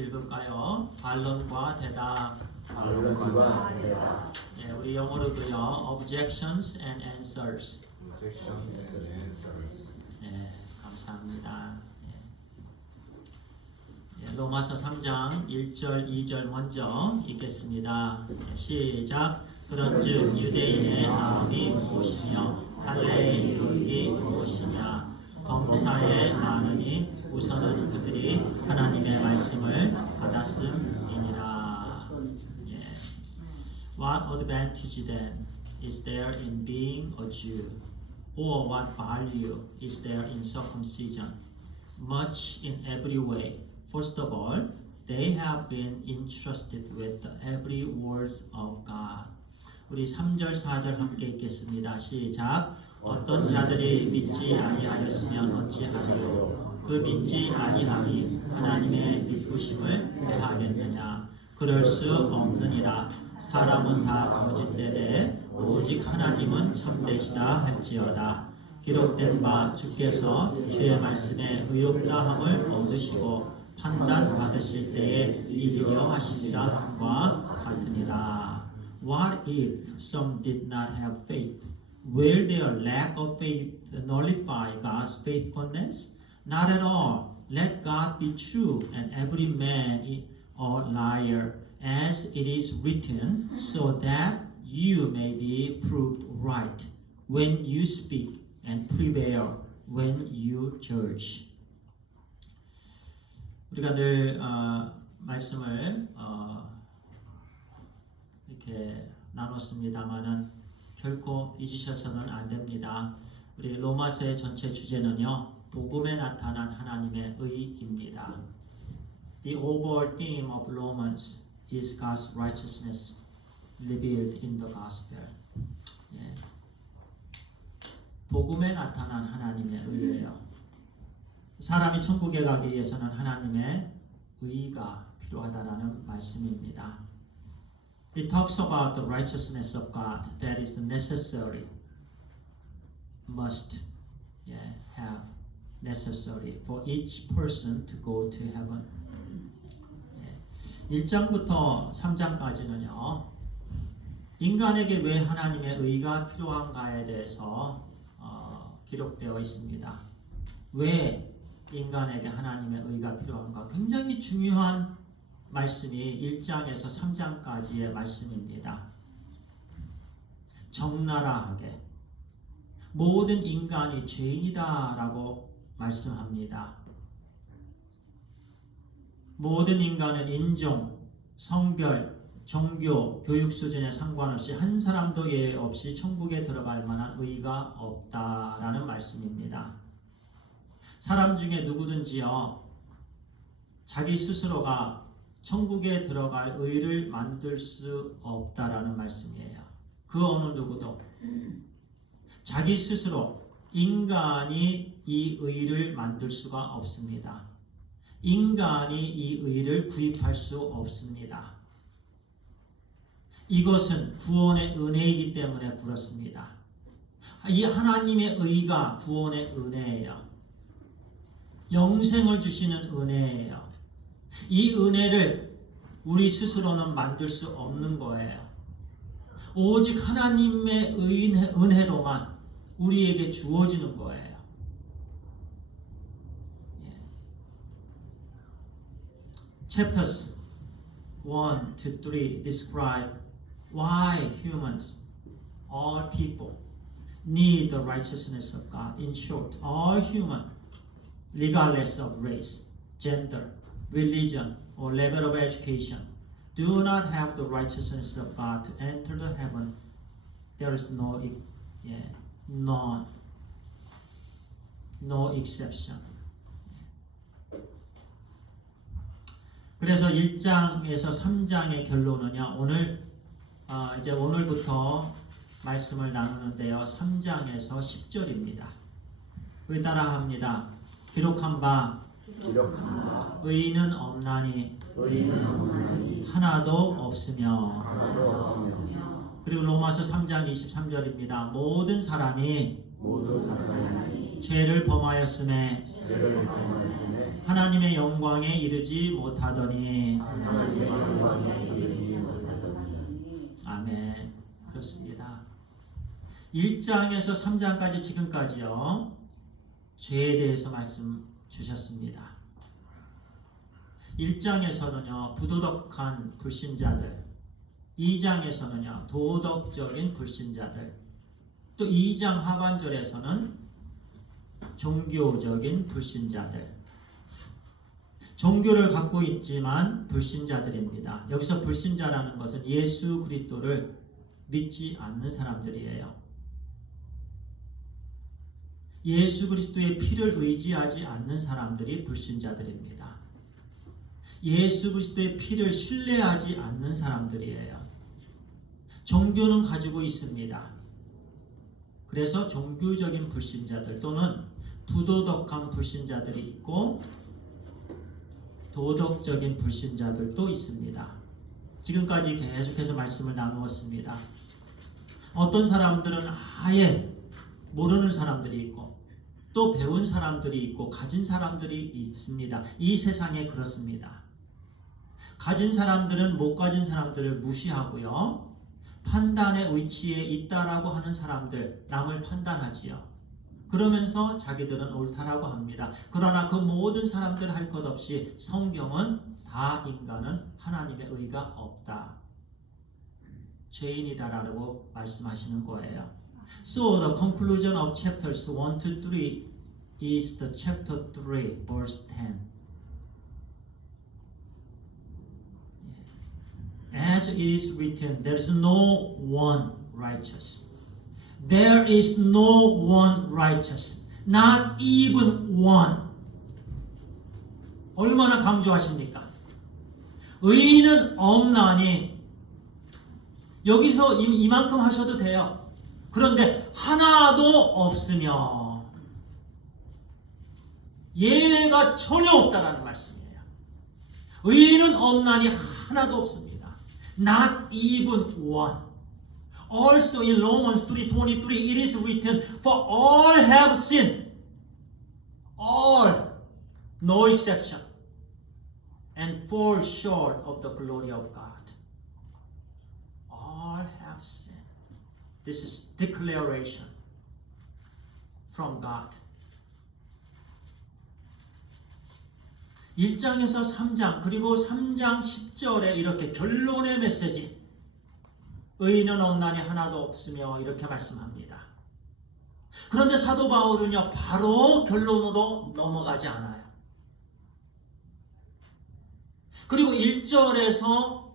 같이 읽을까요? 반론과 대답. 반론과 대답. 네, 우리 영어로도요. Objections and answers. Objections and answers. 네, 감사합니다. 네, 로마서 3장 1절, 2절 먼저 읽겠습니다. 네, 시작. 그런즉 유대인의 마음이 무엇이며 할례의 유익이 무엇이냐. 범사에 많으니 우선은 그들이 하나님의 말씀을 받았음이니라. What advantage then is there in being a Jew? Or what value is there in circumcision? Much in every way. First of all, they have been entrusted with every word of God. 우리 3절, 4절 함께 읽겠습니다. 시작. 어떤 자들이 믿지 아니하였으면 어찌하리요? 그 믿지 아니함이 하나님의 믿으심을 대하겠느냐? 그럴 수 없느니라. 사람은 다 거짓되되 오직 하나님은 참되시다 할지어다. 기록된 바 주께서 주의 말씀에 의롭다함을 얻으시고 판단 받으실 때에 이르려 하시리라 함과 같으니라. What if some did not have faith? Will their lack of faith nullify God's faithfulness? Not at all. Let God be true and every man a liar, as it is written, so that you may be proved right when you speak and prevail when you judge. 우리가 늘 말씀을 이렇게 나눴습니다만은 결코 잊으셔서는 안 됩니다. 우리 로마서의 전체 주제는요, 복음에 나타난 하나님의 의입니다. The overall theme of Romans is God's righteousness revealed in the gospel. 예. 복음에 나타난 하나님의 의예요. 사람이 천국에 가기 위해서는 하나님의 의가 필요하다라는 말씀입니다. It talks about the righteousness of God that is necessary, must have necessary for each person to go to heaven. 1장부터 3장까지는요. 인간에게 왜 하나님의 의가 필요한가에 대해서 기록되어 있습니다. 왜 인간에게 하나님의 의가 필요한가? 굉장히 중요한 말씀이 1장에서 3장까지의 말씀입니다. 적나라하게 모든 인간이 죄인이다라고 말씀합니다. 모든 인간은 인종, 성별, 종교, 교육 수준에 상관없이 한 사람도 예외 없이 천국에 들어갈 만한 의가 없다라는 말씀입니다. 사람 중에 누구든지요, 자기 스스로가 천국에 들어갈 의를 만들 수 없다라는 말씀이에요. 그 어느 누구도 자기 스스로 인간이 이 의를 만들 수가 없습니다. 인간이 이 의를 구입할 수 없습니다. 이것은 구원의 은혜이기 때문에 그렇습니다. 이 하나님의 의가 구원의 은혜예요. 영생을 주시는 은혜예요. 이 은혜를 우리 스스로는 만들 수 없는 거예요. 오직 하나님의 은혜로만 우리에게 주어지는 거예요. Chapters 1 to 3 describe why humans, all people, need the righteousness of God. In short, all human, regardless of race, gender, religion, or level of education, do not have the righteousness of God to enter the heaven. There is no exception. 그래서 1장에서 3장의 결론은요. 이제 오늘부터 말씀을 나누는데요. 3장에서 10절입니다. 우리 따라합니다. 기록한 바 의인은 없나니 하나도 없으며. 그리고 로마서 3장 23절입니다. 모든 사람이 죄를 범하였음에 하나님의 영광에 이르지 못하더니. 아멘. 그렇습니다. 1장에서 3장까지 지금까지요. 죄에 대해서 말씀 주셨습니다. 1장에서는요. 부도덕한 불신자들, 2장에서는요. 도덕적인 불신자들, 또 2장 하반절에서는 종교적인 불신자들, 종교를 갖고 있지만 불신자들입니다. 여기서 불신자라는 것은 예수 그리스도를 믿지 않는 사람들이에요. 예수 그리스도의 피를 의지하지 않는 사람들이 불신자들입니다. 예수 그리스도의 피를 신뢰하지 않는 사람들이에요. 종교는 가지고 있습니다. 그래서 종교적인 불신자들 또는 부도덕한 불신자들이 있고 도덕적인 불신자들도 있습니다. 지금까지 계속해서 말씀을 나누었습니다. 어떤 사람들은 아예 모르는 사람들이 있고 또 배운 사람들이 있고 가진 사람들이 있습니다. 이 세상에 그렇습니다. 가진 사람들은 못 가진 사람들을 무시하고요. 판단의 위치에 있다라고 하는 사람들, 남을 판단하지요. 그러면서 자기들은 옳다라고 합니다. 그러나 그 모든 사람들 할 것 없이 성경은 다 인간은 하나님의 의가 없다. 죄인이다라고 말씀하시는 거예요. So the conclusion of chapters 1 to 3 is the chapter 3 verse 10. As it is written, there is no one righteous. There is no one righteous. Not even one. 얼마나 강조하십니까? 의인은 없나니. 여기서 이만큼 하셔도 돼요. 그런데 하나도 없으며 예외가 전혀 없다라는 말씀이에요. 의인은 없나니 하나도 없습니다. Not even one. Also in Romans 3:23 it is written, for all have sinned. All, no exception. And fall short of the glory of God. All have sinned. This is declaration from God. 1장에서 3장 그리고 3장 10절에 이렇게 결론의 메시지 의인은 없나니 하나도 없으며 이렇게 말씀합니다. 그런데 사도 바울은요 바로 결론으로 넘어가지 않아요. 그리고 1절에서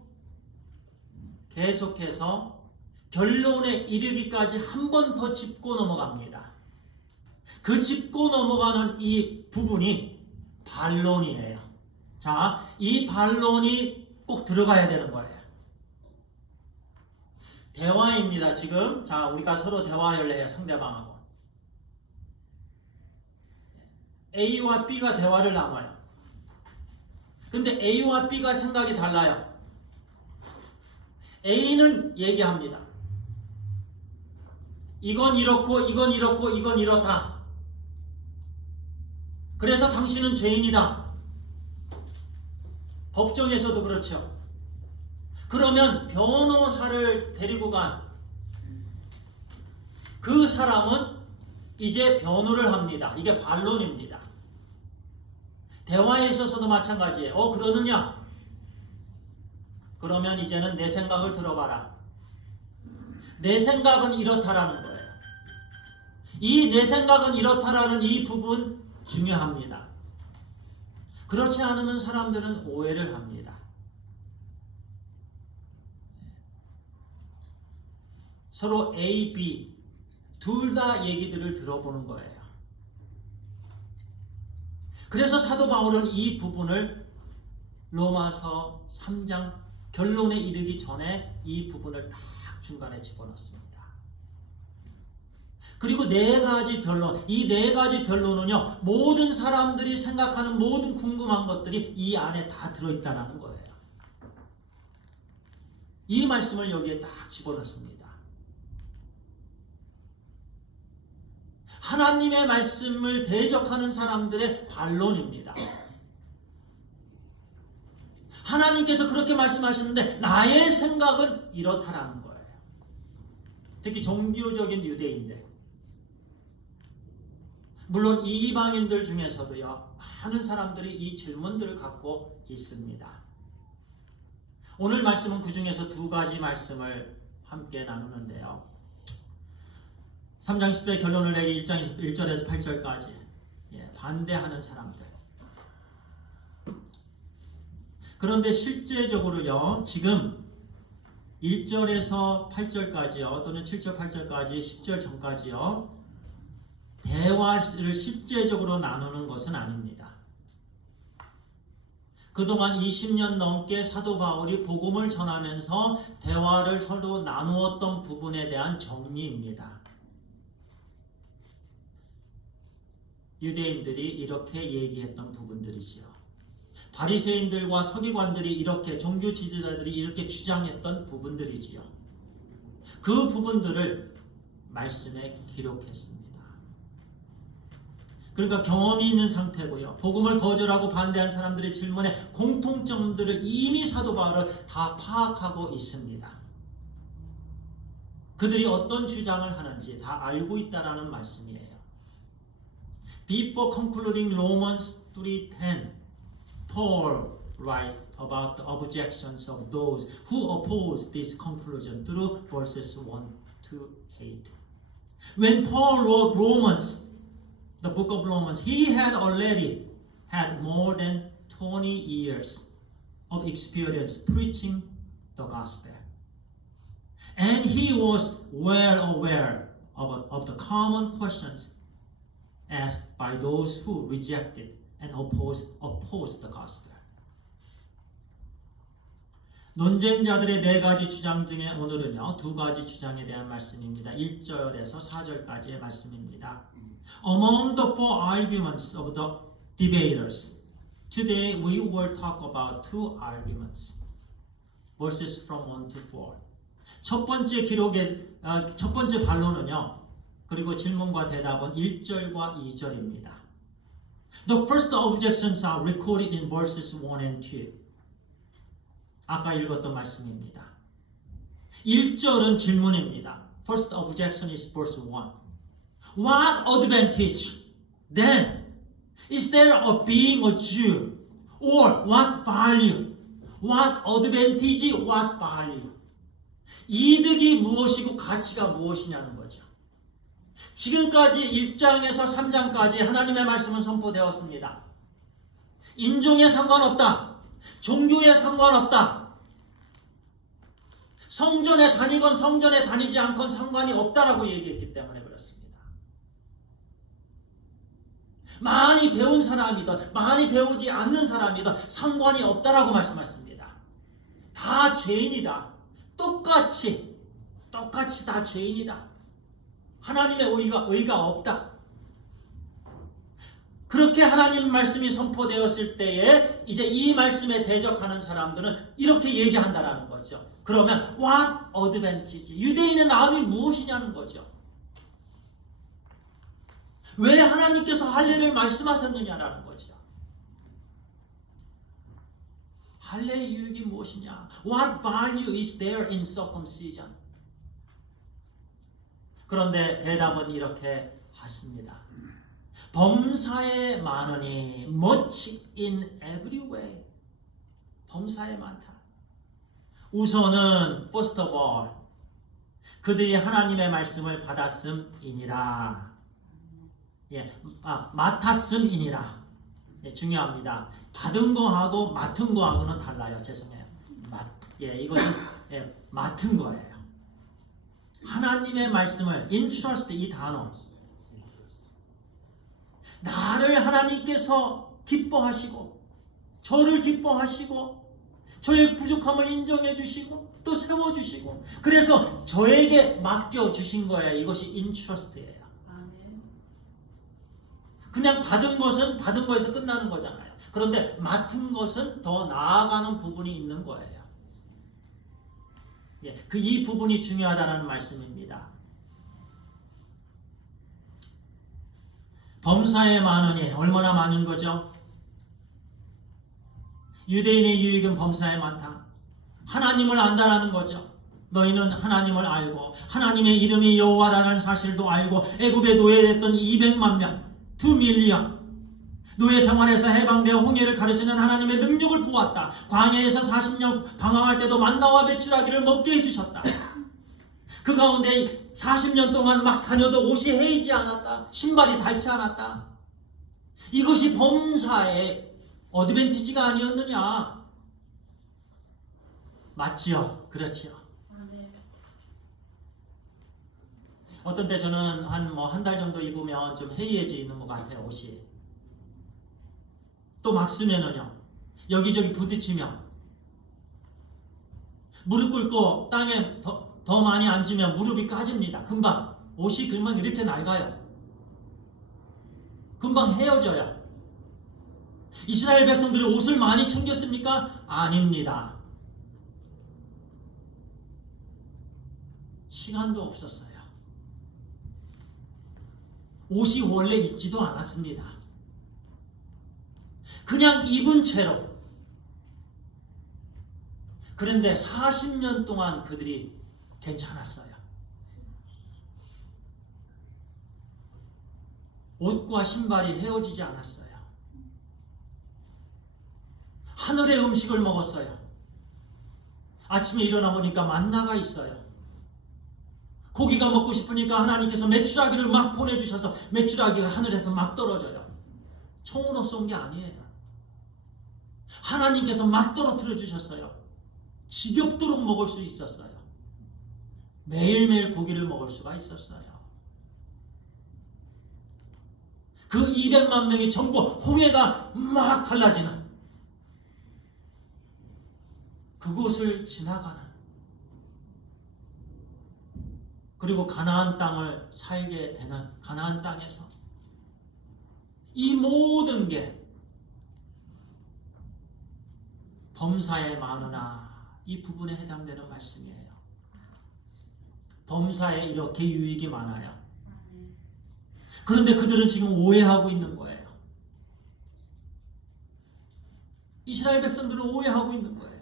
계속해서 결론에 이르기까지 한 번 더 짚고 넘어갑니다. 그 짚고 넘어가는 이 부분이 반론이에요. 자, 이 반론이 꼭 들어가야 되는 거예요. 대화입니다. 지금 자 우리가 서로 대화를 해요. 상대방하고 A와 B가 대화를 나눠요. 근데 A와 B가 생각이 달라요. A는 얘기합니다. 이건 이렇고 이건 이렇고 이건 이렇다. 그래서 당신은 죄인이다. 법정에서도 그렇죠. 그러면 변호사를 데리고 간 그 사람은 이제 변호를 합니다. 이게 반론입니다. 대화에 있어서도 마찬가지예요. 그러느냐? 그러면 이제는 내 생각을 들어봐라. 내 생각은 이렇다라는 거예요. 이 내 생각은 이렇다라는 이 부분 중요합니다. 그렇지 않으면 사람들은 오해를 합니다. 서로 A, B 둘 다 얘기들을 들어보는 거예요. 그래서 사도 바울은 이 부분을 로마서 3장 결론에 이르기 전에 이 부분을 딱 중간에 집어넣습니다. 그리고 네 가지 변론, 이 네 가지 변론은요, 모든 사람들이 생각하는 모든 궁금한 것들이 이 안에 다 들어있다는 거예요. 이 말씀을 여기에 딱 집어넣습니다. 하나님의 말씀을 대적하는 사람들의 반론입니다. 하나님께서 그렇게 말씀하시는데 나의 생각은 이렇다라는 거예요. 특히 종교적인 유대인들. 물론 이방인들 중에서도요. 많은 사람들이 이 질문들을 갖고 있습니다. 오늘 말씀은 그 중에서 두 가지 말씀을 함께 나누는데요. 3장 10절 결론을 내기 1절에서 8절까지 반대하는 사람들. 그런데 실제적으로요. 지금 1절에서 8절까지요. 또는 7절, 8절까지, 10절 전까지요. 대화를 실제적으로 나누는 것은 아닙니다. 그동안 20년 넘게 사도 바울이 복음을 전하면서 대화를 서로 나누었던 부분에 대한 정리입니다. 유대인들이 이렇게 얘기했던 부분들이지요. 바리새인들과 서기관들이 이렇게 종교 지도자들이 이렇게 주장했던 부분들이지요. 그 부분들을 말씀에 기록했습니다. 그러니까 경험이 있는 상태고요. 복음을 거절하고 반대한 사람들의 질문에 공통점들을 이미 사도 바울은 다 파악하고 있습니다. 그들이 어떤 주장을 하는지 다 알고 있다라는 말씀이에요. Before concluding Romans 3:10, Paul writes about the objections of those who oppose this conclusion through verses 1 to 8. When Paul wrote Romans, the book of Romans, he had already had more than 20 years of experience preaching the gospel. And he was well aware of the common questions asked by those who rejected and opposed the gospel. 논쟁자들의 네 가지 주장 중에 오늘은요, 두 가지 주장에 대한 말씀입니다. 1절에서 4절까지의 말씀입니다. Among the four arguments of the debaters, today we will talk about two arguments. Verses from 1 to 4. 첫 번째 반론은요, 그리고 질문과 대답은 1절과 2절입니다. The first objections are recorded in verses 1 and 2. 아까 읽었던 말씀입니다. 1절은 질문입니다. First objection is verse 1. What advantage then is there of being a Jew? Or what value? What advantage, what value? 이득이 무엇이고 가치가 무엇이냐는 거죠. 지금까지 1장에서 3장까지 하나님의 말씀은 선포되었습니다. 인종에 상관없다. 종교에 상관없다. 성전에 다니건 성전에 다니지 않건 상관이 없다라고 얘기했기 때문에 그렇습니다. 많이 배운 사람이든 많이 배우지 않는 사람이든 상관이 없다라고 말씀하셨습니다. 다 죄인이다. 똑같이 다 죄인이다. 하나님의 의가 없다. 그렇게 하나님 말씀이 선포되었을 때에 이제 이 말씀에 대적하는 사람들은 이렇게 얘기한다라는 거죠. 그러면 what advantage? 유대인의 나음이 무엇이냐는 거죠. 왜 하나님께서 할례를 말씀하셨느냐라는 거죠. 할례의 유익이 무엇이냐? What value is there in circumcision? 그런데 대답은 이렇게 하십니다. 범사에 많으니 much in every way. 범사에 많다. 우선은 first of all 그들이 하나님의 말씀을 받았음이니라. 맡았음이니라. 중요합니다. 받은 거하고 맡은 거하고는 달라요. 죄송해요. 이것은 맡은 거예요. 하나님의 말씀을 entrust 이 단어. 나를 하나님께서 기뻐하시고 저를 기뻐하시고 저의 부족함을 인정해 주시고 또 세워 주시고 그래서 저에게 맡겨 주신 거예요. 이것이 entrust예요. 그냥 받은 것은 받은 거에서 끝나는 거잖아요. 그런데 맡은 것은 더 나아가는 부분이 있는 거예요. 이 부분이 중요하다는 말씀입니다. 범사에 많으니 얼마나 많은 거죠? 유대인의 유익은 범사에 많다. 하나님을 안다라는 거죠. 너희는 하나님을 알고 하나님의 이름이 여호와라는 사실도 알고 애굽에 노예됐던 200만 명, 2밀리언 노예 생활에서 해방되어 홍해를 가르치는 하나님의 능력을 보았다. 광야에서 40년 방황할 때도 만나와 메추라기를 먹게 해주셨다. 그 가운데 40년 동안 막 다녀도 옷이 헤이지 않았다. 신발이 닳지 않았다. 이것이 범사의 어드밴티지가 아니었느냐? 맞지요? 그렇지요. 어떤 때 저는 한 달 정도 입으면 좀 해이해져 있는 것 같아요, 옷이. 또 막 쓰면은요, 여기저기 부딪히면, 무릎 꿇고 땅에 더 많이 앉으면 무릎이 까집니다. 금방. 옷이 금방 이렇게 낡아요. 금방 헤어져요. 이스라엘 백성들이 옷을 많이 챙겼습니까? 아닙니다. 시간도 없었어요. 옷이 원래 있지도 않았습니다. 그냥 입은 채로. 그런데 40년 동안 그들이 괜찮았어요. 옷과 신발이 헤어지지 않았어요. 하늘의 음식을 먹었어요. 아침에 일어나 보니까 만나가 있어요. 고기가 먹고 싶으니까 하나님께서 메추라기를 막 보내주셔서 메추라기가 하늘에서 막 떨어져요. 총으로 쏜 게 아니에요. 하나님께서 막 떨어뜨려 주셨어요. 지겹도록 먹을 수 있었어요. 매일매일 고기를 먹을 수가 있었어요. 그 200만 명이 전부 홍해가 막 갈라지는 그곳을 지나가는, 그리고 가나안 땅을 살게 되는 가나안 땅에서 이 모든 게 범사에 많으나 이 부분에 해당되는 말씀이에요. 범사에 이렇게 유익이 많아요. 그런데 그들은 지금 오해하고 있는 거예요. 이스라엘 백성들은 오해하고 있는 거예요.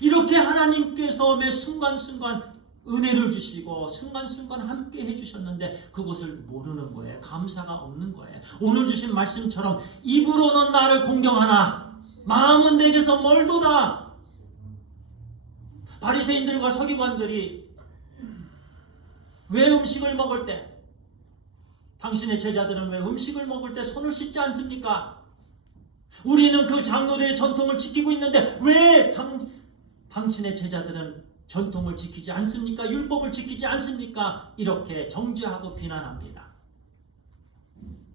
이렇게 하나님께서 매 순간순간 은혜를 주시고 순간순간 함께 해주셨는데 그것을 모르는 거예요. 감사가 없는 거예요. 오늘 주신 말씀처럼 입으로는 나를 공경하나 마음은 내게서 멀도다. 바리새인들과 서기관들이 왜 음식을 먹을 때, 당신의 제자들은 왜 음식을 먹을 때 손을 씻지 않습니까? 우리는 그 장로들의 전통을 지키고 있는데 왜 당신의 제자들은 전통을 지키지 않습니까? 율법을 지키지 않습니까? 이렇게 정죄하고 비난합니다.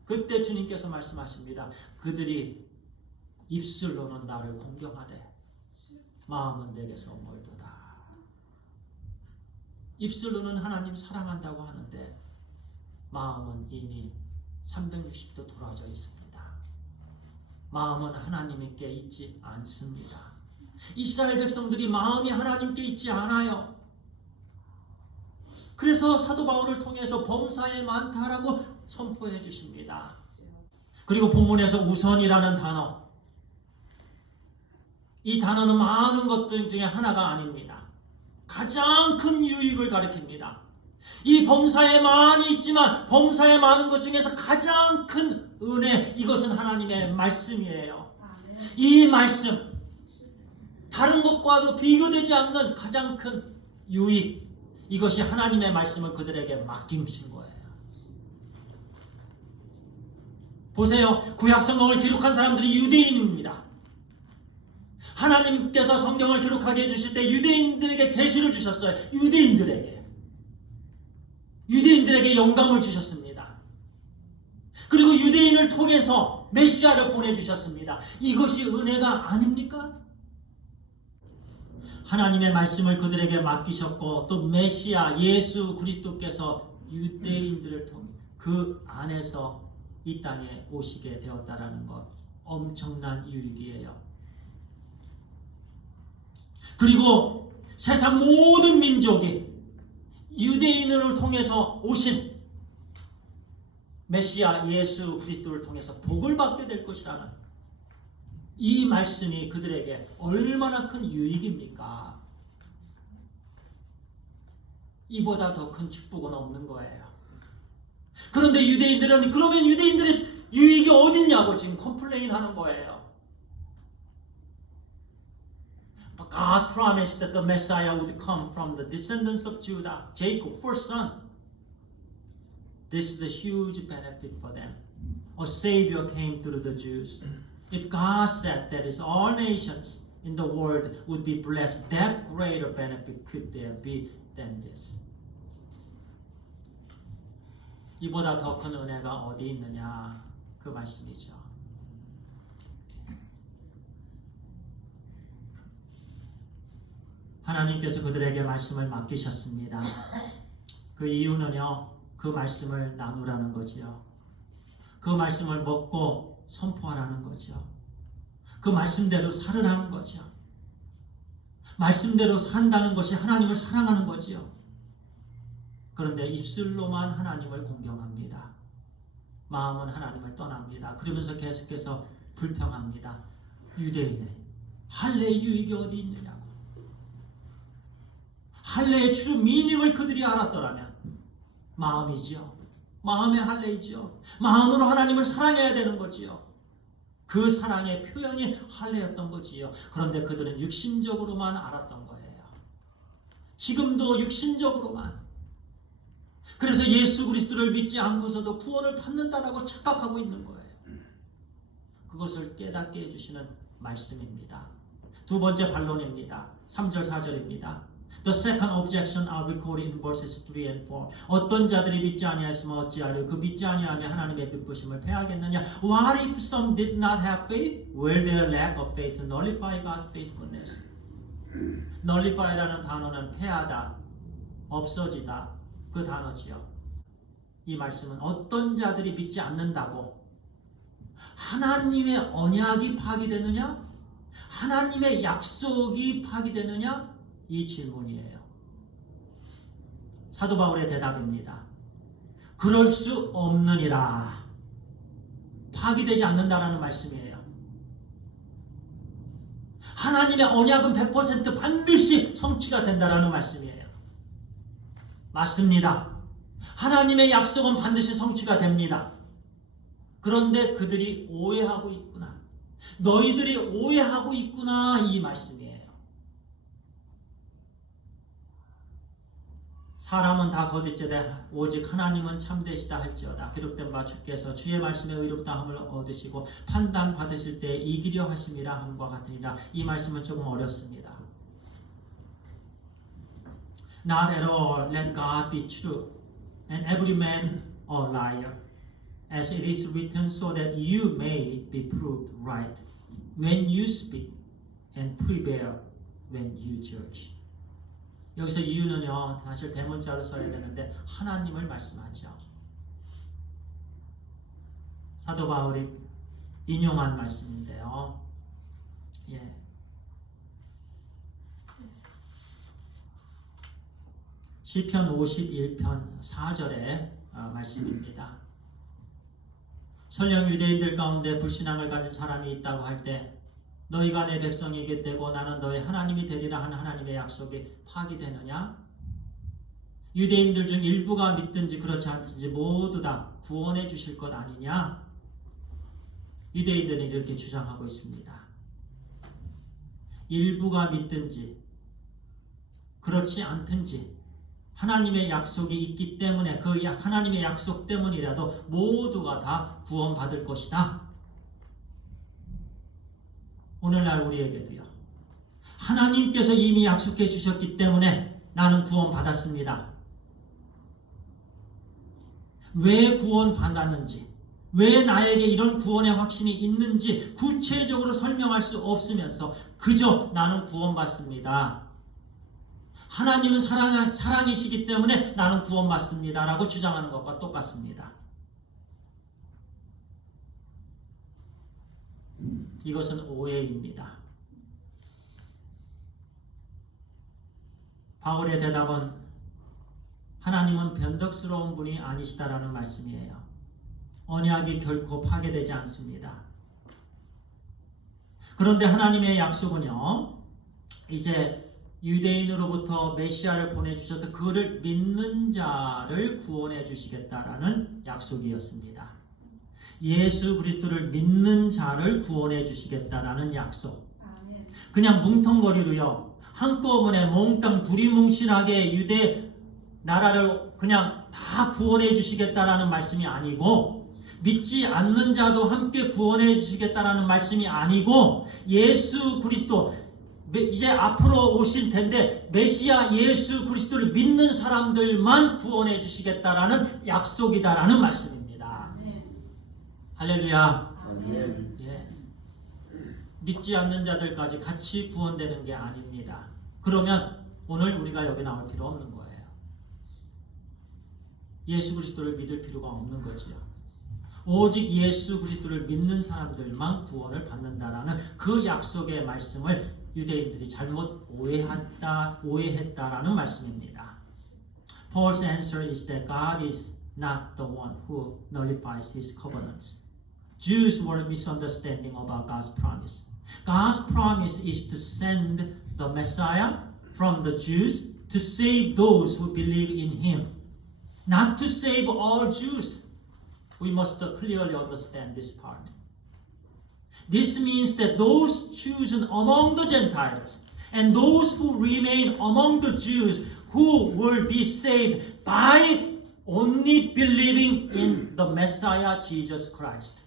그때 주님께서 말씀하십니다. 그들이 입술로는 나를 공경하되 마음은 내게서 멀도다. 입술로는 하나님 사랑한다고 하는데 마음은 이미 360도 돌아져 있습니다. 마음은 하나님께 있지 않습니다. 이스라엘 백성들이 마음이 하나님께 있지 않아요. 그래서 사도 바울을 통해서 범사에 많다라고 선포해 주십니다. 그리고 본문에서 우선이라는 단어, 이 단어는 많은 것들 중에 하나가 아닙니다. 가장 큰 유익을 가리킵니다. 이 범사에 많이 있지만 범사에 많은 것 중에서 가장 큰 은혜, 이것은 하나님의 말씀이에요. 이 말씀, 다른 것과도 비교되지 않는 가장 큰 유익, 이것이 하나님의 말씀을 그들에게 맡기신 거예요. 보세요. 구약 성경을 기록한 사람들이 유대인입니다. 하나님께서 성경을 기록하게 해주실 때 유대인들에게 계시를 주셨어요. 유대인들에게 영감을 주셨습니다. 그리고 유대인을 통해서 메시아를 보내주셨습니다. 이것이 은혜가 아닙니까? 하나님의 말씀을 그들에게 맡기셨고 또 메시아 예수 그리스도께서 유대인들을 통해 그 안에서 이 땅에 오시게 되었다라는 것, 엄청난 유익이에요. 그리고 세상 모든 민족이 유대인을 통해서 오신 메시아 예수 그리스도를 통해서 복을 받게 될 것이라는 이 말씀이 그들에게 얼마나 큰 유익입니까? 이보다 더 큰 축복은 없는 거예요. 그런데 유대인들은 그러면 유대인들의 유익이 어딨냐고 지금 컴플레인 하는 거예요. But God promised that the Messiah would come from the descendants of Judah, Jacob, first son. This is a huge benefit for them. A Savior came through the Jews. If God said that is all nations in the world would be blessed, that greater benefit could there be than this. 이보다 더 큰 은혜가 어디 있느냐 그 말씀이죠. 하나님께서 그들에게 말씀을 맡기셨습니다. 그 이유는요, 그 말씀을 나누라는 거지요. 그 말씀을 먹고 선포하라는 거죠. 그 말씀대로 살으라는 거죠. 말씀대로 산다는 것이 하나님을 사랑하는 거지요. 그런데 입술로만 하나님을 공경합니다. 마음은 하나님을 떠납니다. 그러면서 계속해서 불평합니다. 유대인의 할례의 유익이 어디 있느냐고. 할례의 true meaning을 그들이 알았더라면 마음이지요. 마음의 할례이지요. 마음으로 하나님을 사랑해야 되는 거지요. 그 사랑의 표현이 할례였던 거지요. 그런데 그들은 육신적으로만 알았던 거예요. 지금도 육신적으로만. 그래서 예수 그리스도를 믿지 않고서도 구원을 받는다라고 착각하고 있는 거예요. 그것을 깨닫게 해주시는 말씀입니다. 두 번째 반론입니다. 3절 4절입니다. The second objection are recorded in verses 3 and 4. 어떤 자들이 믿지 아니하였으면 어찌하려 그 믿지 아니하며 하나님의 베푸심을 패하겠느냐. What if some did not have faith? Will their lack of faith nullify God's faithfulness? nullify라는 단어는 패하다, 없어지다 그 단어지요. 이 말씀은 어떤 자들이 믿지 않는다고 하나님의 언약이 파기되느냐? 하나님의 약속이 파기되느냐? 이 질문이에요. 사도 바울의 대답입니다. 그럴 수 없느니라. 파기되지 않는다라는 말씀이에요. 하나님의 언약은 100% 반드시 성취가 된다라는 말씀이에요. 맞습니다. 하나님의 약속은 반드시 성취가 됩니다. 그런데 그들이 오해하고 있구나. 너희들이 오해하고 있구나. 이 말씀이에요. 사람은 다 거짓되되 오직 하나님은 참되시다 할지어다. 기록된 바 주께서 주의 말씀에 의롭다함을 얻으시고 판단 받으실 때 이기려 하심이라 함과 같으니라. 이 말씀은 조금 어렵습니다. Not at all let God be true and every man a liar, as it is written, so that you may be proved right when you speak and prevail when you judge. 여기서 이유는요, 사실 대문자로 써야 되는데 하나님을 말씀하죠. 사도 바울이 인용한 말씀인데요. 예. 시편 51편 4절의 말씀입니다. 설령 유대인들 가운데 불신앙을 가진 사람이 있다고 할 때 너희가 내 백성이게 되고 나는 너희 하나님이 되리라 한 하나님의 약속이 파기되느냐? 유대인들 중 일부가 믿든지 그렇지 않든지 모두 다 구원해 주실 것 아니냐? 유대인들은 이렇게 주장하고 있습니다. 일부가 믿든지 그렇지 않든지 하나님의 약속이 있기 때문에 그 하나님의 약속 때문이라도 모두가 다 구원받을 것이다. 오늘날 우리에게도요. 하나님께서 이미 약속해 주셨기 때문에 나는 구원받았습니다. 왜 구원받았는지, 왜 나에게 이런 구원의 확신이 있는지 구체적으로 설명할 수 없으면서 그저 나는 구원받습니다. 하나님은 사랑이시기 때문에 나는 구원받습니다. 라고 주장하는 것과 똑같습니다. 이것은 오해입니다. 바울의 대답은 하나님은 변덕스러운 분이 아니시다라는 말씀이에요. 언약이 결코 파괴되지 않습니다. 그런데 하나님의 약속은요, 이제 유대인으로부터 메시아를 보내주셔서 그를 믿는 자를 구원해 주시겠다라는 약속이었습니다. 예수 그리스도를 믿는 자를 구원해 주시겠다라는 약속. 그냥 뭉텅거리로요, 한꺼번에 몽땅 두리뭉실하게 유대 나라를 그냥 다 구원해 주시겠다라는 말씀이 아니고, 믿지 않는 자도 함께 구원해 주시겠다라는 말씀이 아니고, 예수 그리스도 이제 앞으로 오실 텐데 메시아 예수 그리스도를 믿는 사람들만 구원해 주시겠다라는 약속이다라는 말씀입니다. 할렐루야. 아멘. 예. 믿지 않는 자들까지 같이 구원되는 게 아닙니다. 그러면 오늘 우리가 여기 나올 필요 없는 거예요. 예수 그리스도를 믿을 필요가 없는 거지요. 오직 예수 그리스도를 믿는 사람들만 구원을 받는다라는 그 약속의 말씀을 유대인들이 잘못 오해했다라는 말씀입니다. Paul's answer is that God is not the one who nullifies His covenants. Jews were misunderstanding about God's promise. God's promise is to send the Messiah from the Jews to save those who believe in Him, not to save all Jews. We must clearly understand this part. This means that those chosen among the Gentiles and those who remain among the Jews who will be saved by only believing in the Messiah Jesus Christ.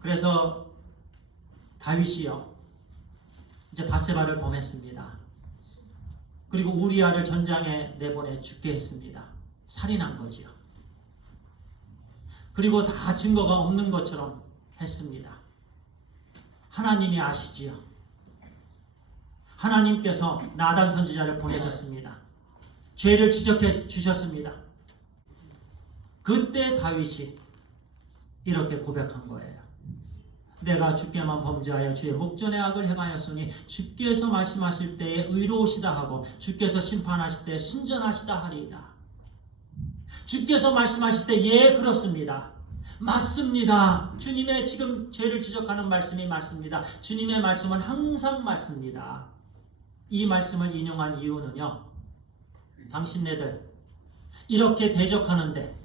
그래서 다윗이요, 이제 밧세바를 범했습니다. 그리고 우리아를 전장에 내보내 죽게 했습니다. 살인한 거지요. 그리고 다 증거가 없는 것처럼 했습니다. 하나님이 아시지요. 하나님께서 나단 선지자를 보내셨습니다. 죄를 지적해 주셨습니다. 그때 다윗이 이렇게 고백한 거예요. 내가 주께만 범죄하여 주의 목전의 악을 행하였으니 주께서 말씀하실 때에 의로우시다 하고 주께서 심판하실 때에 순전하시다 하리이다. 주께서 말씀하실 때 예 그렇습니다. 맞습니다. 주님의 지금 죄를 지적하는 말씀이 맞습니다. 주님의 말씀은 항상 맞습니다. 이 말씀을 인용한 이유는요, 당신네들 이렇게 대적하는데,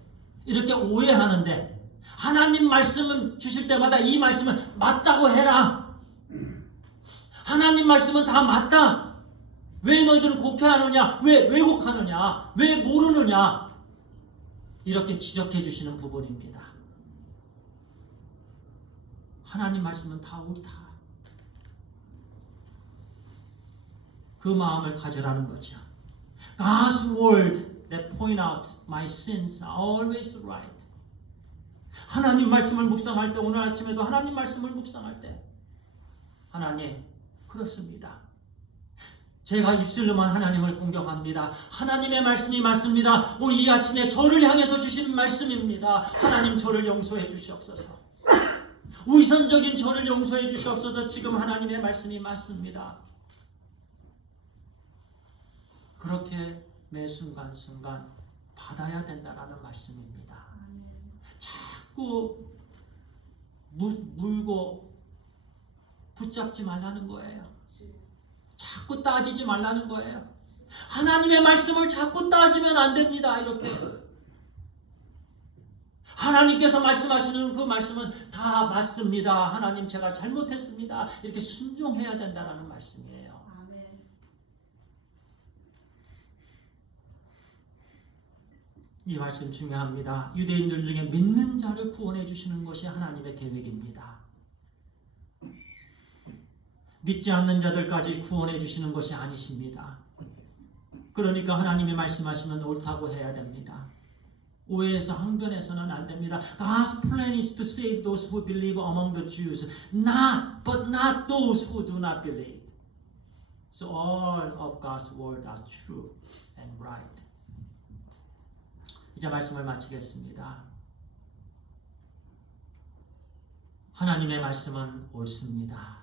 이렇게 오해하는데, 하나님 말씀은 주실 때마다 이 말씀은 맞다고 해라. 하나님 말씀은 다 맞다. 왜 너희들은 곡해하느냐? 왜 왜곡하느냐? 왜 모르느냐? 이렇게 지적해 주시는 부분입니다. 하나님 말씀은 다 옳다. 그 마음을 가져라는 거죠. God's word that point out my sins are always right. 하나님 말씀을 묵상할 때, 오늘 아침에도 하나님 말씀을 묵상할 때, 하나님 그렇습니다. 제가 입술로만 하나님을 공경합니다. 하나님의 말씀이 맞습니다. 이 아침에 저를 향해서 주신 말씀입니다. 하나님 저를 용서해 주시옵소서. 위선적인 저를 용서해 주시옵소서. 지금 하나님의 말씀이 맞습니다. 그렇게 매 순간순간 받아야 된다는 말씀입니다. 자꾸 물고 붙잡지 말라는 거예요. 자꾸 따지지 말라는 거예요. 하나님의 말씀을 자꾸 따지면 안 됩니다. 이렇게 하나님께서 말씀하시는 그 말씀은 다 맞습니다. 하나님 제가 잘못했습니다. 이렇게 순종해야 된다는 말씀이에요. 아멘. 이 말씀 중요합니다. 유대인들 중에 믿는 자를 구원해 주시는 것이 하나님의 계획입니다. 믿지 않는 자들까지 구원해 주시는 것이 아니십니다. 그러니까 하나님이 말씀하시면 옳다고 해야 됩니다. 오해해서 항변해서는 안 됩니다. God's plan is to save those who believe among the Jews, but not those who do not believe. So all of God's word are true and right. 이제 말씀을 마치겠습니다. 하나님의 말씀은 옳습니다.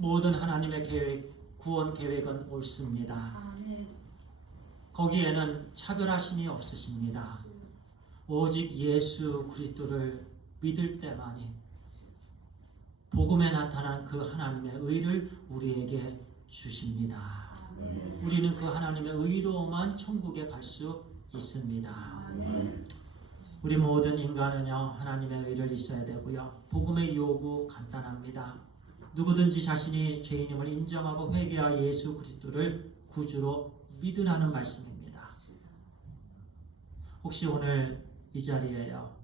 모든 하나님의 계획, 구원 계획은 옳습니다. 아멘. 거기에는 차별하심이 없으십니다. 오직 예수 그리스도를 믿을 때만이 복음에 나타난 그 하나님의 의를 우리에게 주십니다. 우리는 그 하나님의 의로만 천국에 갈 수 있습니다. 우리 모든 인간은요, 하나님의 의를 있어야 되고요. 복음의 요구 간단합니다. 누구든지 자신이 죄인임을 인정하고 회개하여 예수 그리스도를 구주로 믿으라는 말씀입니다. 혹시 오늘 이 자리에요,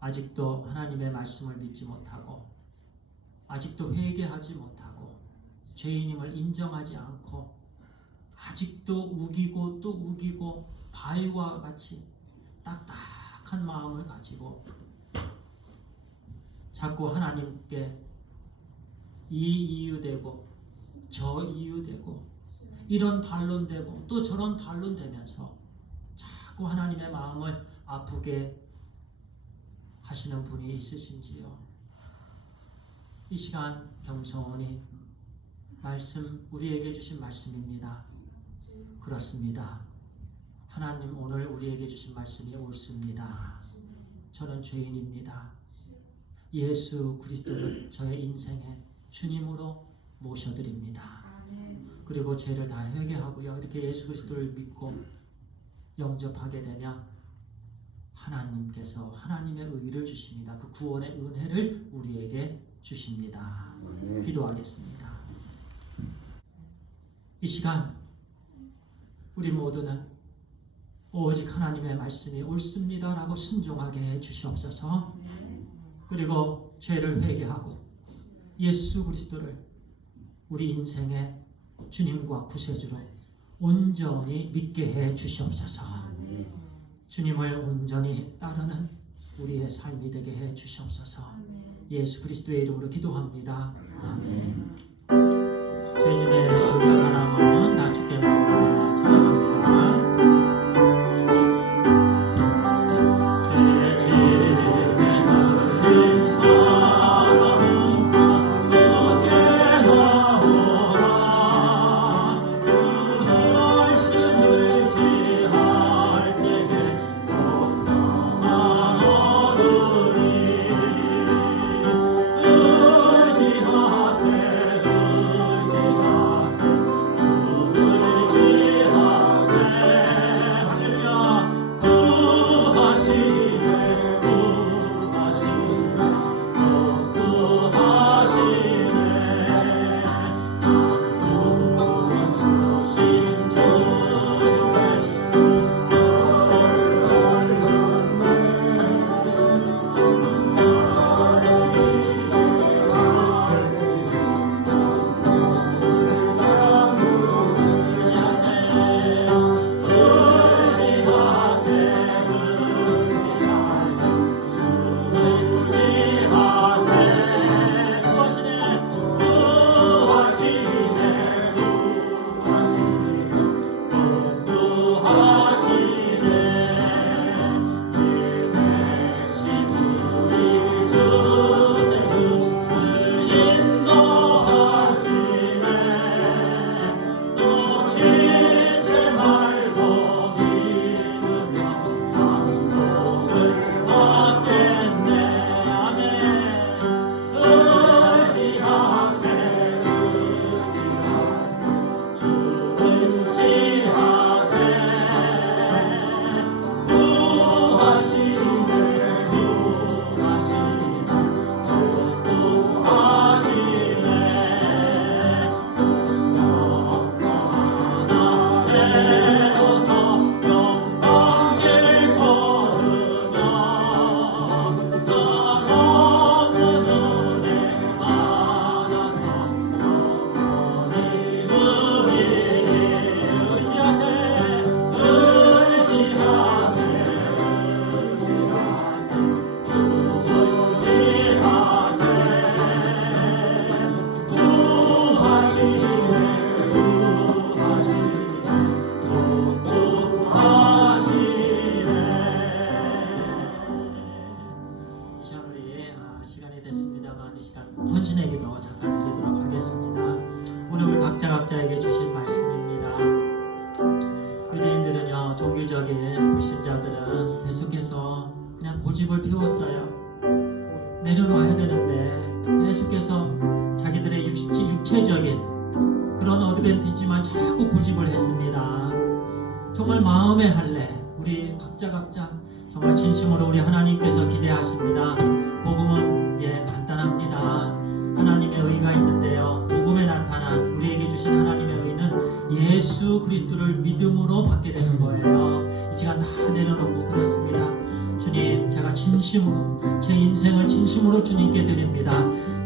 아직도 하나님의 말씀을 믿지 못하고 아직도 회개하지 못하고 죄인임을 인정하지 않고 아직도 우기고 또 우기고 바위와 같이 딱딱한 마음을 가지고 자꾸 하나님께 이 이유되고 저 이유되고 이런 반론되고 또 저런 반론되면서 자꾸 하나님의 마음을 아프게 하시는 분이 있으신지요? 이 시간 겸손히 말씀, 우리에게 주신 말씀입니다. 그렇습니다. 하나님 오늘 우리에게 주신 말씀이 옳습니다. 저는 죄인입니다. 예수 그리스도를 저의 인생의 주님으로 모셔드립니다. 그리고 죄를 다 회개하고요. 이렇게 예수 그리스도를 믿고 영접하게 되면 하나님께서 하나님의 의를 주십니다. 그 구원의 은혜를 우리에게 주십니다. 기도하겠습니다. 이 시간 우리 모두는 오직 하나님의 말씀이 옳습니다라고 순종하게 해 주시옵소서. 그리고 죄를 회개하고 예수 그리스도를 우리 인생의 주님과 구세주로 온전히 믿게 해 주시옵소서. 주님을 온전히 따르는 우리의 삶이 되게 해 주시옵소서. 예수 그리스도의 이름으로 기도합니다. 아멘. 죄짐의 그 사람은 다 주께 나오라 찬양합니다. 헌신의 기도 잠깐 드리도록 하겠습니다. 오늘 우리 각자에게 주신 말씀입니다. 유대인들은요 종교적인 불신자들은 계속해서 그냥 고집을 피웠어요. 내려놓아야 되는데 계속해서 자기들의 육체적인 그런 어드밴티지만 자꾸 고집을 했습니다. 정말 마음의 할례, 우리 각자 정말 진심으로 우리 하나님께서 기대하십니다. 복음은 간단합니다. 하나님의 의가 있는데요, 복음에 나타난 우리에게 주신 하나님의 의는 예수 그리스도를 믿음으로 받게 되는 거예요. 이 시간 다 내려놓고 그렇습니다. 주님, 제가 진심으로 제 인생을 진심으로 주님께 드립니다.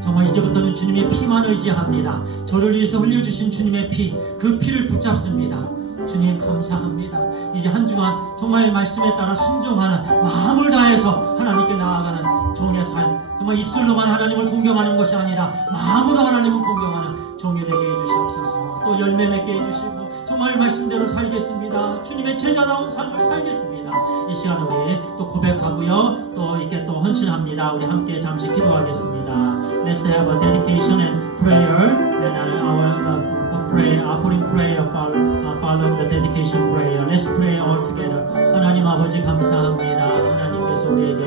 정말 이제부터는 주님의 피만 의지합니다. 저를 위해서 흘려주신 주님의 피, 그 피를 붙잡습니다. 주님 감사합니다. 이제 한 주간 정말 말씀에 따라 순종하는 마음을 다해서 하나님께 나아가는 종의 삶, 정말 입술로만 하나님을 공경하는 것이 아니라 마음으로 하나님을 공경하는 종이 되게 해주시옵소서. 또 열매 맺게 해주시고 정말 말씀대로 살겠습니다. 주님의 제자다운 삶을 살겠습니다. 이 시간 우리 또 고백하고요, 또 이렇게 또 헌신합니다. 우리 함께 잠시 기도하겠습니다. Let's have a dedication and prayer. Then our putting prayer following the dedication prayer. Let's pray all together. 하나님 아버지 감사합니다. 하나님께서 우리에게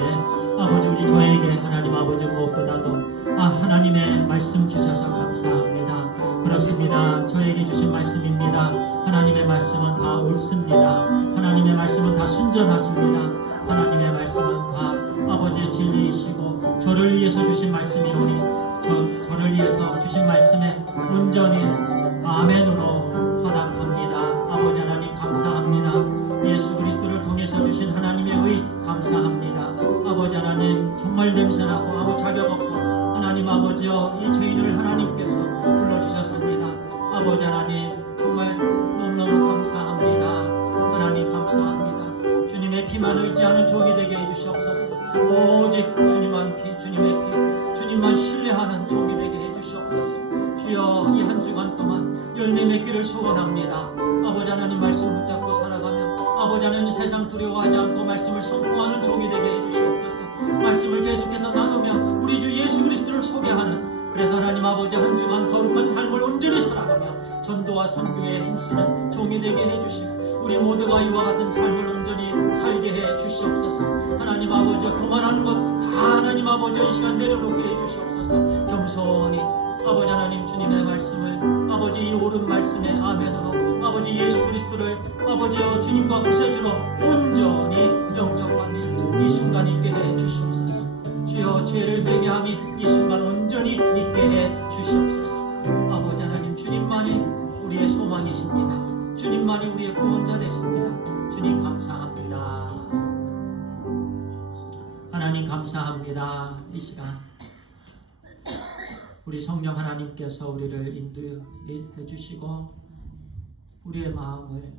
아버지 우리 저에게 하나님 아버지 무엇보다도 하나님의 말씀 주셔서 감사합니다. 그렇습니다. 저에게 주신 말씀입니다. 하나님의 말씀은 다 옳습니다. 하나님의 말씀은 다 순전하십니다. 하나님의 말씀은 다 아버지의 진리이시고 저를 위해서 주신 말씀이오니 저를 위해서 주신 말씀에 온전히 아멘으로 화답합니다. 아버지 하나님 감사합니다. 예수 그리스도를 통해서 주신 하나님의 의 감사합니다. 아버지 하나님 정말 냄새나고 아무 자격 없고 하나님 아버지여 이 죄인을 하나님께서 불러주셨습니다. 아버지 하나님 정말 너무너무 감사합니다. 하나님 감사합니다. 주님의 피만 의지하는 종이 되게 해주시옵소서. 오직 주님만 피, 주님의 피, 주님만 신뢰하는 종이 되게 해주시옵소서. 주여 이 한 주간 동안 열매 맺기를 소원합니다. 아버지 하나님 말씀 붙잡고 살아가며 아버지 하나님 세상 두려워하지 않고 말씀을 선포하는 종이 되게 해주시옵소서. 말씀을 계속해서 나누며 우리 주 예수 그리스도를 소개하는, 그래서 하나님 아버지 한 주간 거룩한 삶을 온전히 살아가며 전도와 선교에 힘쓰는 종이 되게 해주시고 우리 모두가 이와 같은 삶을 온전히 살게 해 주시옵소서. 하나님 아버지 그만한 것 다 하나님 아버지 이 시간 내려놓게 해 주시옵소서. 겸손히 아버지 하나님 주님의 말씀을 아버지 이 옳은 말씀에 아멘으로 아버지 예수 그리스도를 아버지여 주님과 구세주로 온전히 영접하는 이 순간 있게 해 주시옵소서. 주여 죄를 회개함이 이 순간 온전히 있게 해 주시옵소서. 아버지 하나님 주님만이 우리의 소망이십니다. 주님만이 우리의 구원자 되십니다. 주님 감사합니다. 하나님 감사합니다. 이 시간 우리 성령 하나님께서 우리를 인도해 주시고 우리의 마음을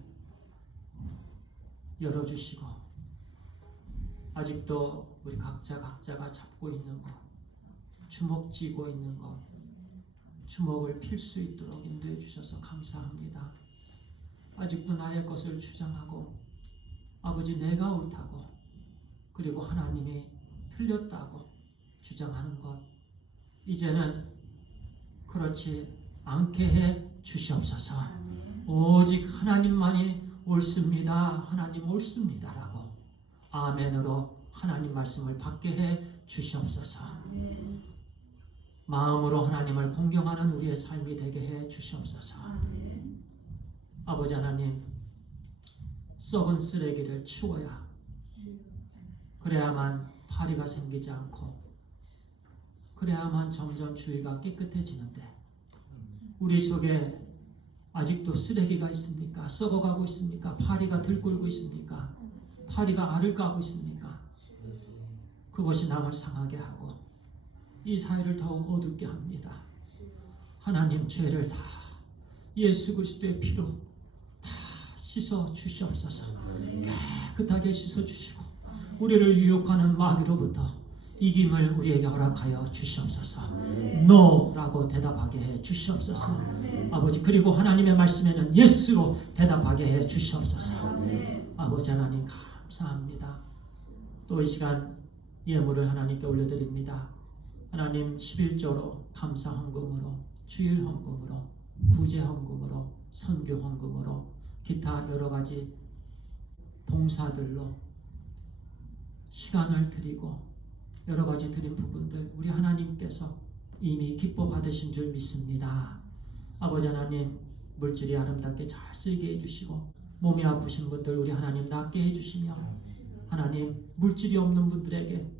열어주시고 아직도 우리 각자가 잡고 있는 것, 주먹 쥐고 있는 것, 주먹을 필 수 있도록 인도해 주셔서 감사합니다. 아직도 나의 것을 주장하고 아버지 내가 옳다고 그리고 하나님이 틀렸다고 주장하는 것, 이제는 그렇지 않게 해 주시옵소서. 오직 하나님만이 옳습니다. 하나님 옳습니다라고 아멘으로 하나님 말씀을 받게 해 주시옵소서. 마음으로 하나님을 공경하는 우리의 삶이 되게 해 주시옵소서. 아버지 하나님, 썩은 쓰레기를 치워야 그래야만 파리가 생기지 않고 그래야만 점점 주위가 깨끗해지는데 우리 속에 아직도 쓰레기가 있습니까? 썩어가고 있습니까? 파리가 들끓고 있습니까? 파리가 알을 까고 있습니까? 그것이 남을 상하게 하고 이 사회를 더욱 어둡게 합니다. 하나님 죄를 다 예수 그리스도의 피로 다 씻어 주시옵소서. 깨끗하게 씻어 주시고 우리를 유혹하는 마귀로부터 이김을 우리에게 허락하여 주시옵소서. NO라고 대답하게 해 주시옵소서. 아버지, 그리고 하나님의 말씀에는 YES로 대답하게 해 주시옵소서. 아버지 하나님 감사합니다. 또 이 시간 예물을 하나님께 올려드립니다. 하나님 11조로 감사 헌금으로 주일 헌금으로 구제 헌금으로 선교 헌금으로 기타 여러 가지 봉사들로 시간을 드리고 여러 가지 드린 부분들 우리 하나님께서 이미 기뻐 받으신 줄 믿습니다. 아버지 하나님, 물질이 아름답게 잘 쓰이게 해주시고 몸이 아프신 분들 우리 하나님 낫게 해주시며 하나님 물질이 없는 분들에게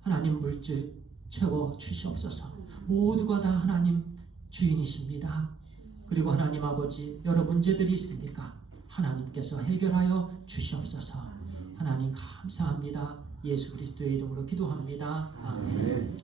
하나님 물질 채워 주시옵소서. 모두가 다 하나님 주인이십니다. 그리고 하나님 아버지 여러 문제들이 있으니까 하나님께서 해결하여 주시옵소서. 하나님 감사합니다. 예수 그리스도의 이름으로 기도합니다. 아멘.